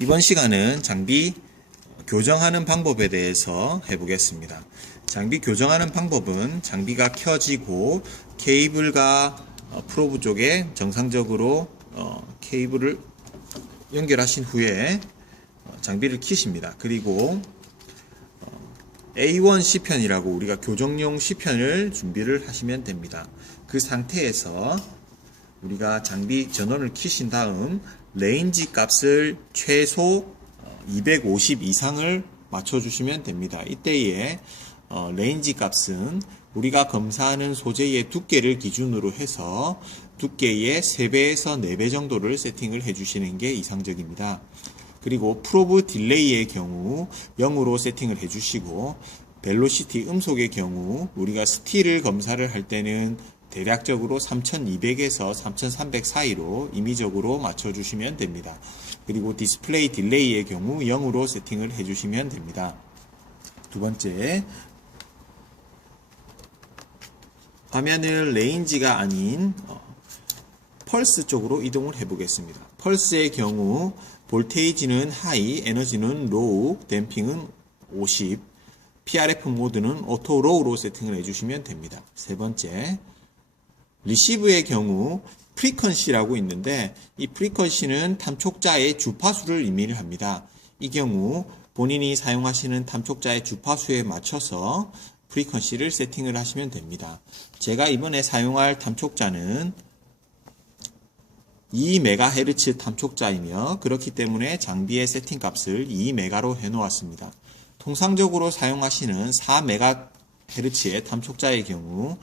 이번 시간은 장비 교정하는 방법에 대해서 해보겠습니다. 장비 교정하는 방법은 장비가 켜지고 케이블과 프로브 쪽에 정상적으로 케이블을 연결하신 후에 장비를 키십니다. 그리고 A1 C편이라고 우리가 교정용 C편을 준비를 하시면 됩니다. 그 상태에서 우리가 장비 전원을 키신 다음 레인지 값을 최소 250 이상을 맞춰주시면 됩니다. 이때에 레인지 값은 우리가 검사하는 소재의 두께를 기준으로 해서 두께의 3배에서 4배 정도를 세팅을 해주시는 게 이상적입니다. 그리고 프로브 딜레이의 경우 0으로 세팅을 해주시고 벨로시티 음속의 경우 우리가 스틸을 검사를 할 때는 대략적으로 3200에서 3300 사이로 임의적으로 맞춰주시면 됩니다. 그리고 디스플레이 딜레이의 경우 0으로 세팅을 해주시면 됩니다. 두 번째, 화면을 레인지가 아닌 펄스 쪽으로 이동을 해보겠습니다. 펄스의 경우 볼테이지는 하이, 에너지는 로우, 댐핑은 50, PRF 모드는 오토 로우로 세팅을 해주시면 됩니다. 세 번째, 리시브의 경우 프리퀀시라고 있는데 이 프리퀀시는 탐촉자의 주파수를 의미를 합니다. 이 경우 본인이 사용하시는 탐촉자의 주파수에 맞춰서 프리퀀시를 세팅을 하시면 됩니다. 제가 이번에 사용할 탐촉자는 2MHz 탐촉자이며 그렇기 때문에 장비의 세팅 값을 2메가로 해놓았습니다. 통상적으로 사용하시는 4MHz의 탐촉자의 경우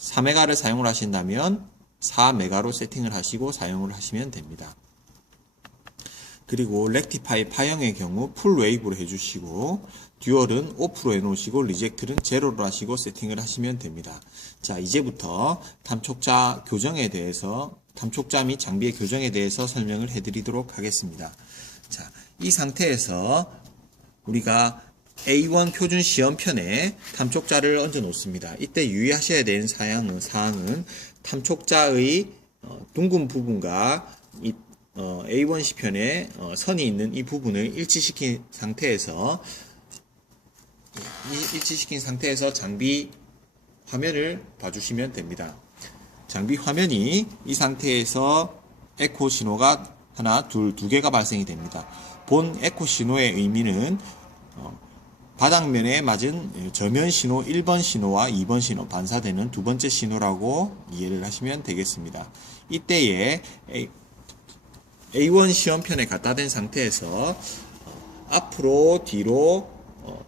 4메가를 사용을 하신다면 4메가로 세팅을 하시고 사용을 하시면 됩니다. 그리고 렉티파이 파형의 경우 풀 웨이브로 해주시고 듀얼은 오프로 해놓으시고 리젝트는 제로로 하시고 세팅을 하시면 됩니다. 자, 이제부터 탐촉자 교정에 대해서 탐촉자 및 장비의 교정에 대해서 설명을 해드리도록 하겠습니다. 자, 이 상태에서 우리가 A1 표준 시험편에 탐촉자를 얹어 놓습니다. 이때 유의하셔야 되는 사항은 탐촉자의 둥근 부분과 이 A1 시편에 선이 있는 이 부분을 일치시킨 상태에서 장비 화면을 봐주시면 됩니다. 장비 화면이 이 상태에서 에코 신호가 하나, 둘, 두 개가 발생이 됩니다. 본 에코 신호의 의미는 바닥면에 맞은 저면 신호 1번 신호와 2번 신호 반사되는 두 번째 신호라고 이해를 하시면 되겠습니다. 이때에 A1 시험편에 갖다 댄 상태에서 앞으로 뒤로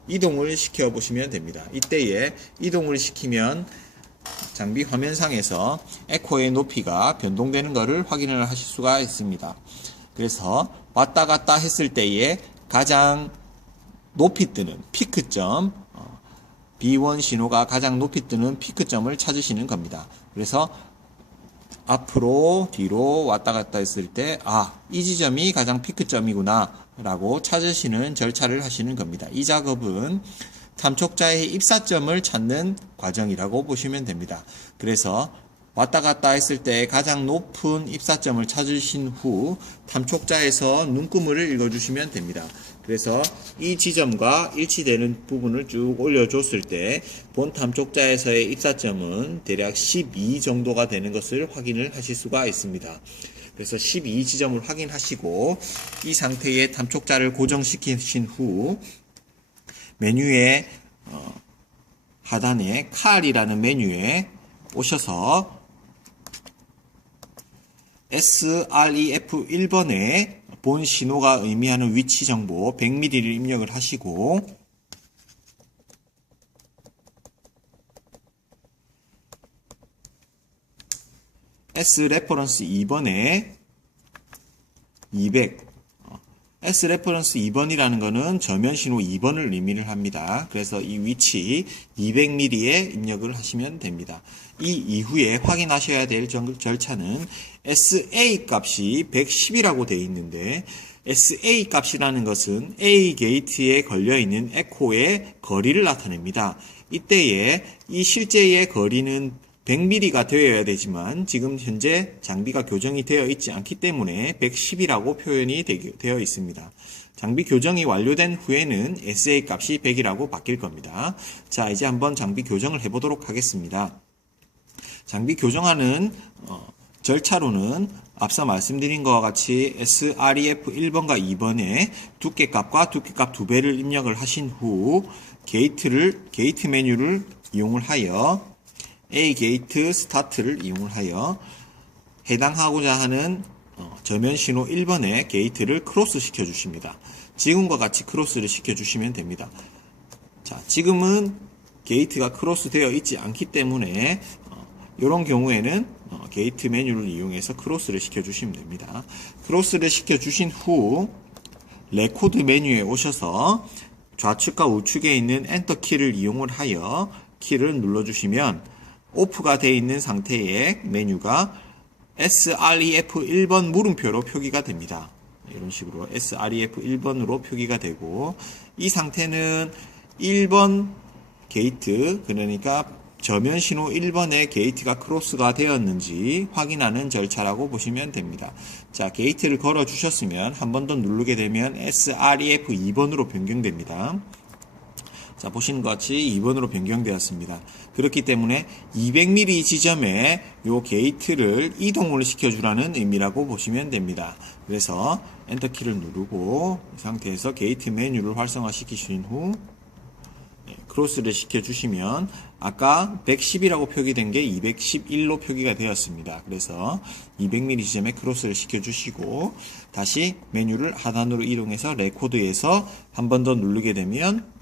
이동을 시켜 보시면 됩니다. 이때에 이동을 시키면 장비 화면상에서 에코의 높이가 변동되는 것을 확인을 하실 수가 있습니다. 그래서 왔다 갔다 했을 때에 가장 높이 뜨는 피크점, B1 신호가 가장 높이 뜨는 피크점을 찾으시는 겁니다. 그래서 앞으로 뒤로 왔다 갔다 했을 때 이 지점이 가장 피크점이구나 라고 찾으시는 절차를 하시는 겁니다. 이 작업은 탐촉자의 입사점을 찾는 과정이라고 보시면 됩니다. 그래서 왔다 갔다 했을 때 가장 높은 입사점을 찾으신 후 탐촉자에서 눈구멍을 읽어주시면 됩니다. 그래서 이 지점과 일치되는 부분을 쭉 올려줬을 때 본 탐촉자에서의 입사점은 대략 12 정도가 되는 것을 확인을 하실 수가 있습니다. 그래서 12 지점을 확인하시고 이 상태의 탐촉자를 고정시키신 후 메뉴의 하단에 칼이라는 메뉴에 오셔서 SREF 1번에 본 신호가 의미하는 위치 정보 100mm를 입력을 하시고 S 레퍼런스 2번에 200 S 레퍼런스 2번이라는 것은 저면 신호 2번을 의미를 합니다. 그래서 이 위치 200mm에 입력을 하시면 됩니다. 이 이후에 확인하셔야 될 절차는 SA 값이 110이라고 되어 있는데 SA 값이라는 것은 A 게이트에 걸려있는 에코의 거리를 나타냅니다. 이때에 이 실제의 거리는 100mm가 되어야 되지만 지금 현재 장비가 교정이 되어 있지 않기 때문에 110이라고 표현이 되어 있습니다. 장비 교정이 완료된 후에는 SA 값이 100이라고 바뀔 겁니다. 자, 이제 한번 장비 교정을 해보도록 하겠습니다. 장비 교정하는 절차로는 앞서 말씀드린 것과 같이 SREF 1번과 2번에 두께값과 두께값 2배를 입력을 하신 후 게이트 메뉴를 이용을 하여 A 게이트 스타트를 이용을 하여 해당하고자 하는 저면 신호 1번에 게이트를 크로스 시켜 주십니다. 지금과 같이 크로스를 시켜 주시면 됩니다. 자, 지금은 게이트가 크로스 되어 있지 않기 때문에 이런 경우에는 게이트 메뉴를 이용해서 크로스를 시켜 주시면 됩니다. 크로스를 시켜 주신 후 레코드 메뉴에 오셔서 좌측과 우측에 있는 엔터 키를 이용을 하여 키를 눌러 주시면 오프가 되어 있는 상태의 메뉴가 SREF 1번 물음표로 표기가 됩니다. 이런 식으로 SREF 1번으로 표기가 되고, 이 상태는 1번 게이트, 그러니까 저면 신호 1번의 게이트가 크로스가 되었는지 확인하는 절차라고 보시면 됩니다. 자, 게이트를 걸어 주셨으면 한 번 더 누르게 되면 SREF 2번으로 변경됩니다. 자, 보시는 것 같이 2번으로 변경되었습니다. 그렇기 때문에 200mm 지점에 요 게이트를 이동을 시켜주라는 의미라고 보시면 됩니다. 그래서 엔터키를 누르고 이 상태에서 게이트 메뉴를 활성화시키신 후 크로스를 시켜주시면 아까 110이라고 표기된 게 211로 표기가 되었습니다. 그래서 200mm 지점에 크로스를 시켜주시고 다시 메뉴를 하단으로 이동해서 레코드에서 한 번 더 누르게 되면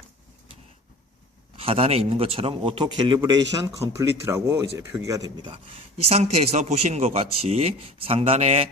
하단에 있는 것처럼 오토 캘리브레이션 컴플리트라고 이제 표기가 됩니다. 이 상태에서 보시는 것 같이 상단에